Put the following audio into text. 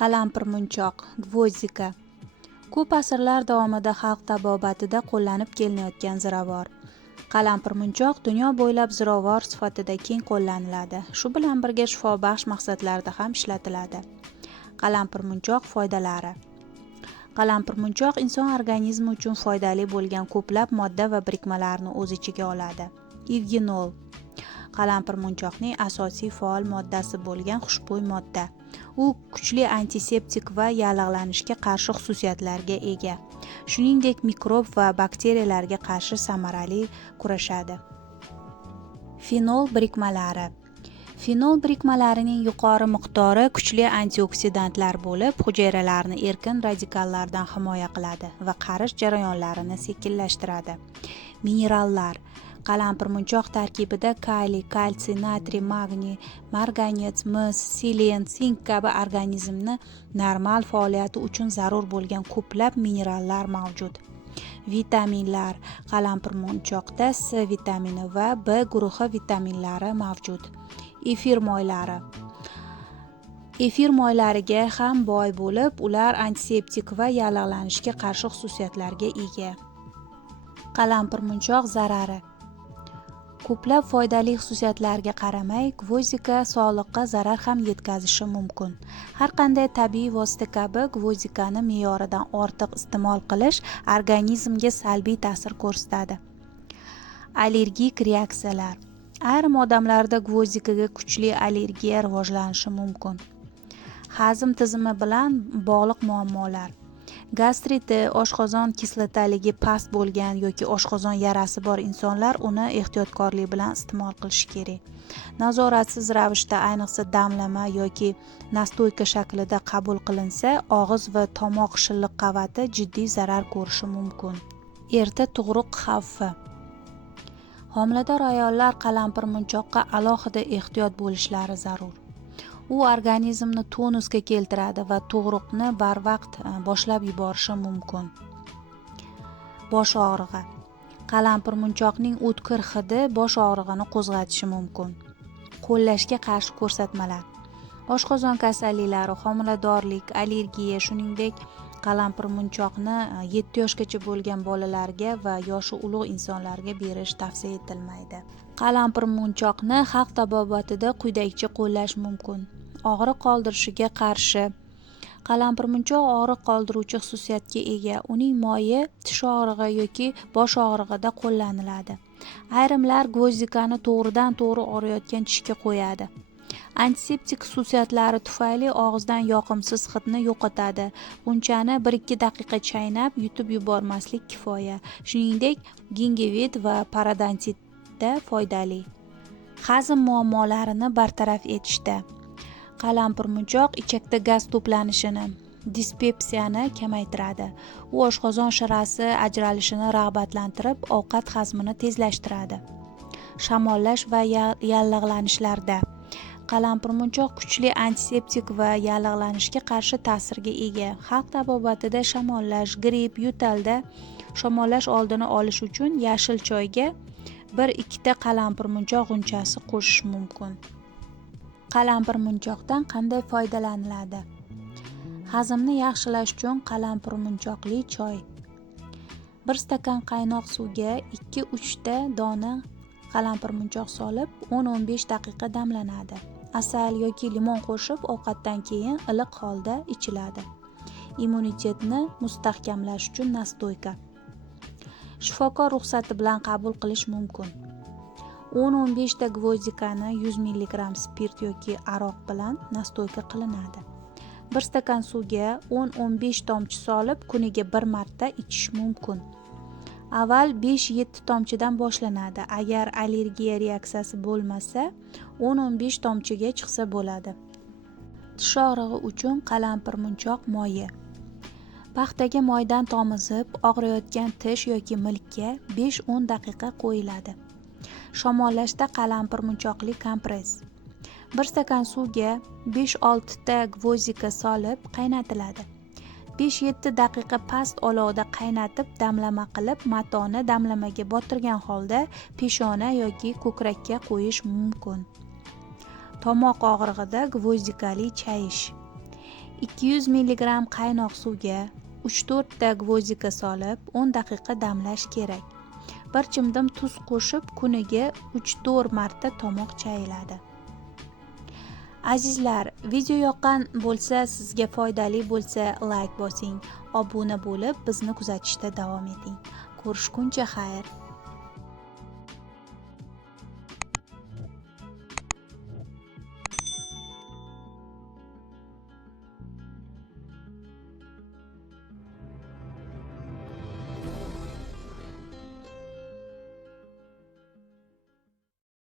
Qalampirmunchoq, gvozdika. Ko'p asrlar davomida xalq tabobatida qo'llanib kelinayotgan ziravor. Qalampirmunchoq dunyo bo'ylab ziravor sifatida keng qo'llaniladi. Shu bilan birga shifobaxsh maqsadlarda ham ishlatiladi. Qalampirmunchoq foydalari. Qalampirmunchoq inson organizmi uchun foydali bo'lgan ko'plab modda va birikmalarni o'z ichiga oladi. Evgenol. Qalampirmunchoqning asosiy faol moddasi bo'lgan xushbo'y modda. U kuchli antiseptik va yallig'lanishga qarshi xususiyatlarga ega. Shuningdek, mikrob va bakteriyalarga qarshi samarali kurashadi. Fenol birikmalari. Fenol birikmalarining yuqori miqdori kuchli antioksidantlar bo'lib, hujayralarni erkin radikallardan himoya qiladi va qarish jarayonlarini sekinlashtiradi. Minerallar. Qalampirmunchoq tarkibida kaliy, kalsiy, natriy, magniy, marganец, mis, selen, sink kabi organizmni normal faoliyati uchun zarur bo'lgan ko'plab minerallar mavjud. Vitaminlar. Qalampirmunchoqda C vitamini va B guruhi vitaminlari mavjud. Efir moylari. Efir moylariga ham boy bo'lib, ular antiseptik va yallig'lanishga qarshi xususiyatlarga ega. Qalampirmunchoq zarari. Ko'plab foydali xususiyatlarga qaramay, gvozdika sog'liqqa zarar ham yetkazishi mumkin. Har qanday tabiiy vosita kabi gvozdikani me'yoridan ortiq iste'mol qilish organizmga salbiy ta'sir ko'rsatadi. Allergik reaksiyalar. Ayrim odamlarda gvozdikaga kuchli allergiya rivojlanishi mumkin. Hazm tizimi bilan bog'liq muammolar. Gastriti, oshqozon kislotaligi past bo'lgan yoki oshqozon yarasi bor insonlar uni ehtiyotkorlik bilan iste'mol qilishi kerak. Nazoratsiz ravishda, ayniqsa damlama yoki nastoyka shaklida qabul qilinsa, og'iz va tomoq shilliq qavati jiddiy zarar ko'rishi mumkin. Erta tug'ruq xavfi. Homilador ayollar qalampirmunchoqqa alohida ehtiyot bo'lishlari zarur. U organizmni tonusga keltiradi va tug'ruqni barvaqt boshlab yuborishi mumkin. Bosh og'rig'i. Qalampirmunchoqning o'tkir hidi bosh og'rig'ini qo'zg'atishi mumkin. Qo'llashga qarshi ko'rsatmalar. Oshqozon kasalliklari, homiladorlik, allergiya, shuningdek qalampirmunchoqni 7 yoshgacha bo'lgan bolalarga va yoshi ulug' insonlarga berish tavsiya etilmaydi. Qalampirmunchoqni xalq tabobatida quyidagicha qo'llash mumkin. Og'riq qoldirishiga qarshi. Qalampirmunchoq og'riq qoldiruvchi xususiyatga ega. Uning moyi tish og'rig'i yoki bosh og'rig'ida qo'llaniladi. Ayrimlar gvozdikani to'g'ridan to'g'ri og'riyotgan tishga qo'yadi. Antiseptik xususiyatlari tufayli og'izdan yoqimsiz hidni yo'qotadi. G'unchani 1-2 daqiqa chaynab, yutib yubormaslik kifoya. Shuningdek, gingivit va parodontitda foydali. Hazm muammolarini bartaraf etishda. Qalampirmunchoq ichakda gaz to'planishini, dispepsiyani kamaytiradi. U oshqozon shirasi ajralishini rag'batlantirib, ovqat hazmini tezlashtiradi. Shamollash va yallig'lanishlarda. Qalampirmunchoq kuchli antiseptik va yallig'lanishga qarshi ta'sirga ega. Xalq tabobatida shamollash, gripp, yo'talda shamollash oldini olish uchun yashil choyga 1-2 qalampirmunchoq g'unchasi qo'shish mumkin. Qalampirmunchoqdan qanday foydalaniladi? Hazmni yaxshilash uchun qalampirmunchoqli choy. 1 stakan qaynoq suvga 2-3 ta dona qalampirmunchoq solib 10-15 daqiqa damlanadi. Asal yoki limon qo'shib ovqatdan keyin iliq holda ichiladi. Immunitetni mustahkamlash uchun nastoyka. Shifokor ruxsati bilan qabul qilish mumkin. 10-15 ta gvozdikani 100 mg spirt yoki aroq bilan nastoyka qilinadi. 1 stakan suvga 10-15 tomchi solib kuniga 1 marta ichish mumkin. Avval 5-7 tomchidan boshlanadi. Agar allergiya reaksiyasi bo'lmasa, 10-15 tomchiga chiqsa bo'ladi. Tish og'rig'i uchun qalampirmunchoq moyi. Paxtaga moydan tomizib, og'riyotgan tish yoki milkka 5-10 daqiqa qo'yiladi. Shamollashda qalampirmunchoqli kompress. 1 stakan suvga 5-6 ta gvozdika solib qaynatiladi. 5-7 daqiqa past olovda qaynatib, damlama qilib, matoni damlamaga botirgan holda peshona yoki ko'krakka qo'yish mumkin. Tomoq og'rig'ida gvozdikali chayish. 200 mg qaynoq suvga 3-4 ta gvozdika solib 10 daqiqa damlash kerak. Bir chimdim tuz qo'shib kuniga 3-4 marta tomoq chayiladi. Azizlar, video yoqqan bo'lsa, sizga foydali bo'lsa, like bosing, obuna bo'lib bizni kuzatishda davom eting. Ko'rishguncha xayr.